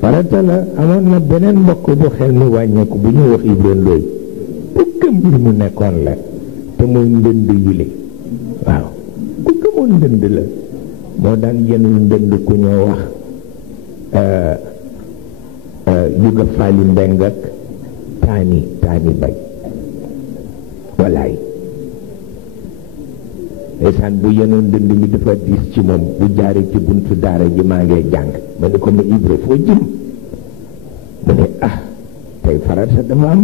farata la amoon na beneen mbokk bu xel mi wàññeeku bu ñu wax Ibra Ndooy ku gëm li mu nekkoon la te muy ndënd yile waaw ku gëmoon ndënd la moo daan yenul ndënd ku ñoo wax yuga faali mbeng ak taani bay walaay ndeysaan bu yenoon ndënd mi dafa diis ci moom bu jaaree ci buntu daara ji maa ngee jàng ma ne ko ma Ibra foo jëm mu ne tey farata dama am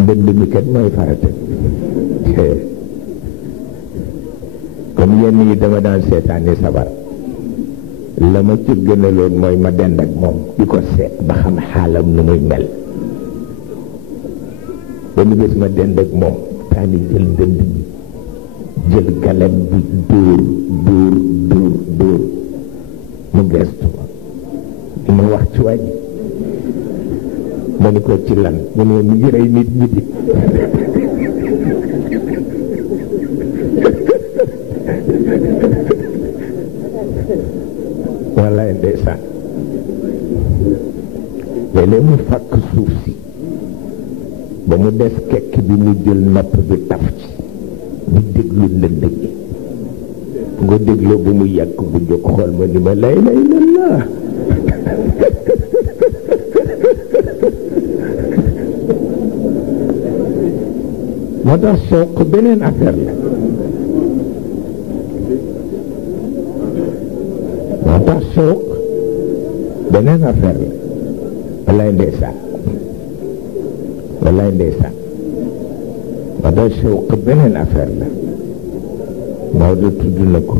ndënd mi kat mooy farata comme yenn yi dama daan seetaani sabar la ma ci gënaloon mooy ma dend ak moom di ko seet ba xam xaalam nu muy mel benn bés ma dend ak moom taani jël ndënd bi jël galet bi dóor mu gestu ma ma wax ci wàññi ma ni ko ci lan mu ne mu ngi rey nit ñi di wallaay ndeysaan léeg-léeg mu fàkk suuf si ba mu des kekk bi mu jël nopp bi taf ci di déglu ndënd gi nga dégloo bu mu yàgg bu jóg xool ma ni ma lay la moo tax sooq beneen affaire la moo tax sooq beneen affaire la wallaay ndeysaan moo tax sooq beneen affaire la Maodo tudd na ko